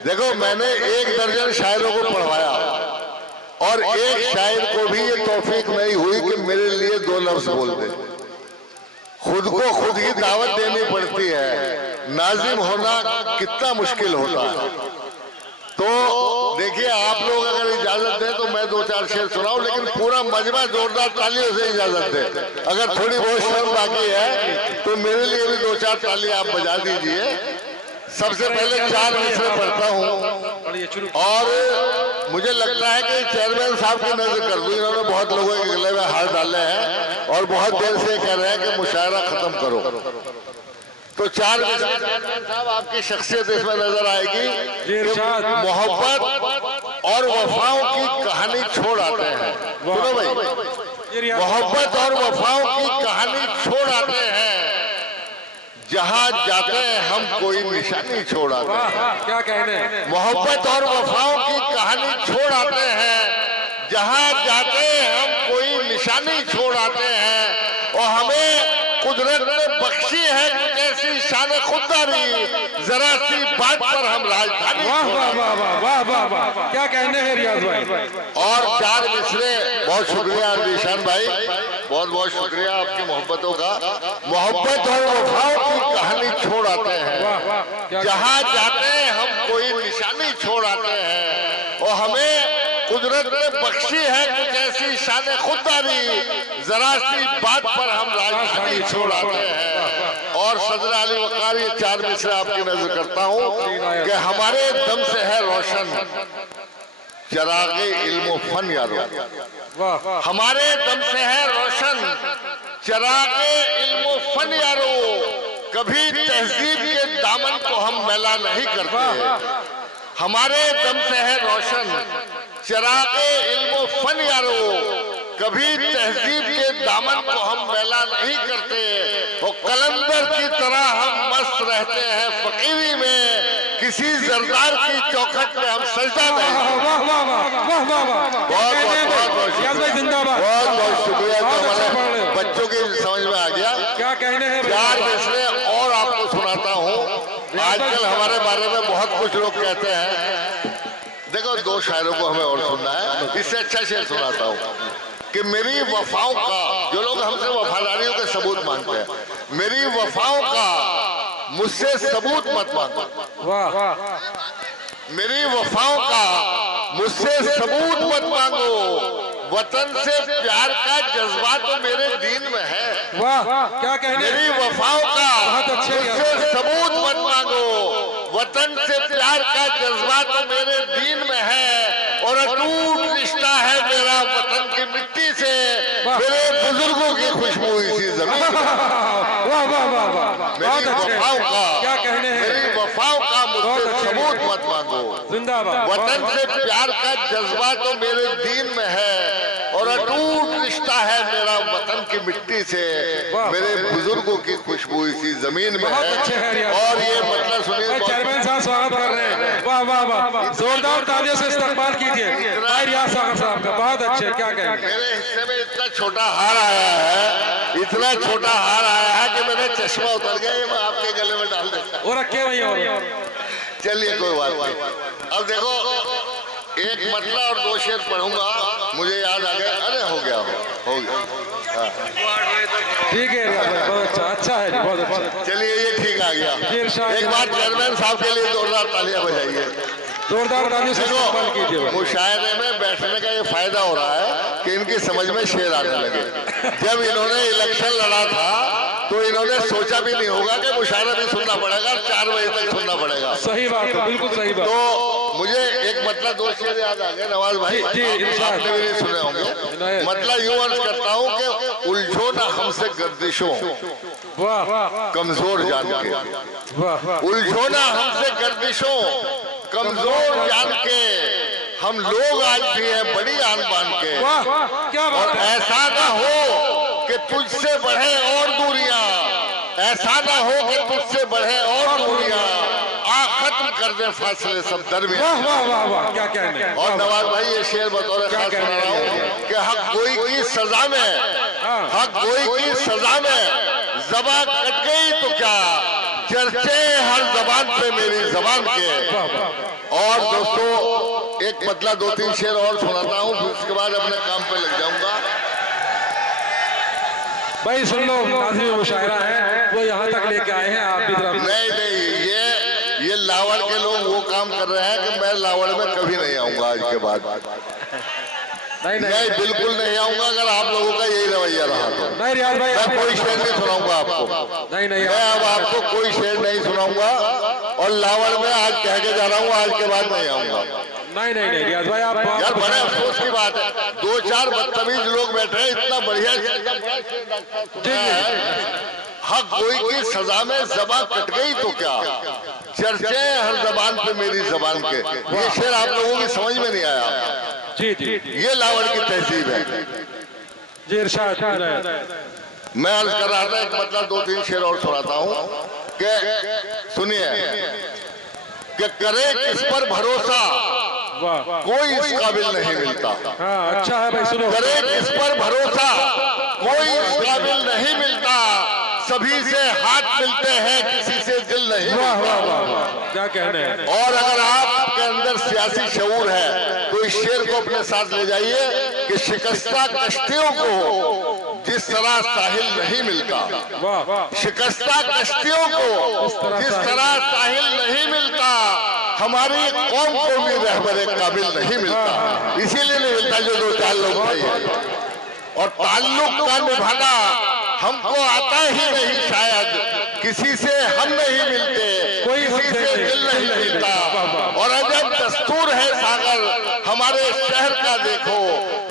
देखो, मैंने 1 दर्जन शायरों को पढ़वाया और एक शायर को भी ये तौफीक नहीं हुई कि मेरे लिए 2 लफ्ज बोल दे। खुद को खुद ही दावत देनी पड़ती है। नाजिम होना कितना मुश्किल होता है। तो देखिए, आप लोग अगर इजाजत दें तो मैं 2-4 शेर सुनाऊं, लेकिन पूरा मजमा जोरदार तालियों से इजाजत दे। अगर थोड़ी बहुत शर्म बाकी है तो मेरे लिए भी 2-4 ताली आप बजा दीजिए। सबसे पहले 4 मिसरे पढ़ता हूं और मुझे लगता है कि चेयरमैन साहब की नजर कर दूं। इन्होंने बहुत लोगों के गले में हाथ डाले हैं और बहुत देर से कह रहे हैं कि मुशायरा खत्म करो। तो 4 मिसरे चेयरमैन साहब, आपकी शख्सियत इसमें नजर आएगी। मोहब्बत और वफाओं की कहानी छोड़ आते हैं। सुनो भाई, मोहब्बत और वफाओं की कहानी छोड़ आते हैं। जहां जाते हैं हम कोई निशानी छोड़ आते हैं। क्या कहने, मोहब्बत और वफाओं की कहानी छोड़ आते हैं। जहां जाते हैं हम कोई निशानी छोड़ आते हैं। और हमें कुदरत ने बख्शी है कुछ ऐसी शान खुददारी, जरा सी बात पर हम राजधानी। वाह वाह वाह वाह वाह वाह, क्या कहने हैं रियाज भाई। और 4 मिसरे, बहुत शुक्रिया निशान भाई, बहुत बहुत शुक्रिया आपकी मोहब्बतों का। मोहब्बत और वफाओं की कहानी छोड़ आते हैं। जहां जाते हैं हम कोई निशानी छोड़ आते हैं। और हमें कुदरत ने बख्शी है कुछ ऐसी शान खुददारी, जरा सी बात पर हम राजधानी छोड़ आते हैं। और सदर अली वक़ार, ये 4 मिसरे आपकी नजर करता हूं कि हमारे दम से है रोशन चरागे इल्म फन यारो। हमारे दम से है रोशन चरागे इल्म फन यारो। कभी तहजीब के दामन को हम मैला नहीं करते। हमारे दम से है रोशन चरागे इल्म फन यारो। कभी तहजीब के दामन को हम मैला नहीं करते। और कलंदर की तरह हम मस्त रहते हैं फकीरी में। किसी जरदार की चौखट में हम सजदा नहीं। वाह वाह वाह वाह वाह, बहुत बहुत शुक्रिया। तो हमारे बच्चों की समझ में आ गया। क्या कहने हैं 4 मिसरे और आपको सुनाता हूँ। आजकल हमारे बारे में बहुत कुछ लोग कहते हैं। देखो, 2 शायरों को हमें और सुनना है। इससे अच्छा शेर सुनाता हूँ कि मेरी वफाओं का, जो लोग हमसे वफादारियों के सबूत मांगते हैं, मेरी वफाओं का मुझसे सबूत मत मांगो। वाह, मेरी वफाओं का मुझसे सबूत मत मांगो। वतन से प्यार का जज्बा तो मेरे दीन में है। वाह, क्या कहने, मेरी वफाओं का मुझसे सबूत मत मांगो। वतन से प्यार का जज्बा तो मेरे दीन में है। और अटूट रिश्ता है मेरा वतन की मिट्टी से। मेरे बुजुर्गों की खुशबू इसी जमीन में। वाह वाह वाह वाह, मेरी वफाओं का, क्या कहने हैं, मेरी वफाओं का मुझसे सबूत मत मांगो। जिंदाबाद। वतन से प्यार का जज्बा तो मेरे दीन में है। और अटूट रिश्ता है मेरा वतन की मिट्टी से। मेरे बुजुर्गों की खुशबू इसी जमीन में है। और ये मतलब सुनिए, चेयरमैन साहब स्वागत कर रहे हैं। वाह वाह वाह, जोरदार तालियों से इस्तकबाल कीजिए रियाज साहब का। बहुत अच्छे, क्या कहेंगे। मेरे हिस्से में इतना छोटा हार आया है, इतना छोटा हार आया है कि मेरा चश्मा उतर गया। ये मैं आपके गले में डाल देता। वो रखे वही। और चलिए, कोई बात नहीं। अब देखो, एक मतला और 2 शेर पढ़ूंगा। मुझे याद आ गया। अरे हो गया, हो गया। ठीक है, बहुत अच्छा है, बहुत अच्छा। चलिए, ये ठीक आ गया। एक बार चेयरमैन साहब के लिए जोरदार तालियां बजाइए। जोरदार तालियों से इस्तकबाल कीजिए। मुशायरे में बैठने का ये फायदा हो रहा है कि इनकी समझ में शेर आने लगे। जब इन्होंने इलेक्शन लड़ा था तो इन्होंने सोचा भी नहीं होगा कि मुशायरा भी सुनना पड़ेगा, 4 बजे तक सुनना पड़ेगा। सही बात है, बिल्कुल सही बात। तो मुझे एक मतलब 2 शेर याद आ गए नवाज भाई, आपने भी नहीं सुने होंगे। मतलब यूं अर्ज करता हूँ कि उलझो ना हमसे गर्दिशों, कमजोर जान के। उलझो ना हमसे गर्दिशों, कमजोर जान के। हम लोग आज भी हैं बड़ी आन बान के। और ऐसा ना हो कि तुझसे बढ़े और दूरियां, ऐसा ना हो कि तुझसे बढ़े और दूरियां। आ खत्म कर दे फासले सब दरमियान। वाह वाह वाह, क्या कहने। और नवाज भाई, ये शेर बतौर खास सुना रहा हूँ कि हक गोई की सजा में, हक गोई की सजा में ज़बान कट गई तो क्या, चर्चे हर जबान पे मेरी जबान के। और दोस्तों एक मतलब 2-3 शेर और सुनाता हूँ, फिर उसके बाद अपने काम पे लग जाऊंगा। भाई सुन लो, नाज़िम मुशायरा है वो यहाँ तक लेके आए हैं, आप भी तरफ। नहीं, ये लावड़ के लोग वो काम कर रहे हैं कि मैं लावड़ में कभी नहीं आऊंगा आज के बाद। नहीं, बिल्कुल नहीं आऊंगा अगर आप लोगों का यही रवैया रहा तो। नहीं रियाज भाई, मैं कोई शेर नहीं सुनाऊंगा आपको। नहीं मैं अब आपको कोई शेर नहीं सुनाऊंगा और लावड़ में आज कह के जा रहा हूँ, आज के बाद नहीं आऊंगा। नहीं रियाज भाई, आप यार बड़े अफसोस की बात है, 2-4 बदतमीज लोग बैठे हैं, इतना बढ़िया हक कोई की सजा में जबान कट गई तो क्या, चर्चे हर जबान पे मेरी जबान के। ये शेर आप लोगों की समझ में नहीं आया। जी ये लावड़ की तहजीब है जी, इरशाद। मैं अर्ज कर रहा था, एक मतलब 2-3 शेर और सुनाता हूँ कि सुनिए कि करे किस पर भरोसा कोई इस काबिल नहीं मिलता। हाँ अच्छा है भाई, सुनो। करे किस पर भरोसा कोई इस काबिल नहीं मिलता, सभी से हाथ मिलते हैं किसी से दिल नहीं। वाह वाह वाह, क्या कहने हैं। और अगर आपके अंदर सियासी शऊर है तो इस शेर को अपने साथ ले जाइए कि शिकस्ता कश्तियों को जिस तरह साहिल नहीं मिलता, शिकस्ता कश्तियों को जिस तरह साहिल नहीं मिलता, हमारी कौम को भी रहबरे काबिल नहीं मिलता। इसीलिए नहीं मिलता जो 2-4 लोग थे। और ताल्लुक का निभाना हमको आता ही नहीं, शायद किसी से हम नहीं मिलते, किसी से दिल नहीं मिलता। और अजब दस्तूर है सागर हमारे शहर का, देखो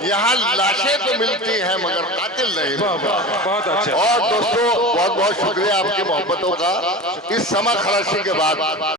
यहाँ लाशें तो मिलती हैं मगर कातिल नहीं मिलता। बहुत अच्छा। और दोस्तों बहुत बहुत शुक्रिया आपकी मोहब्बतों का। इस समा खराशी के बाद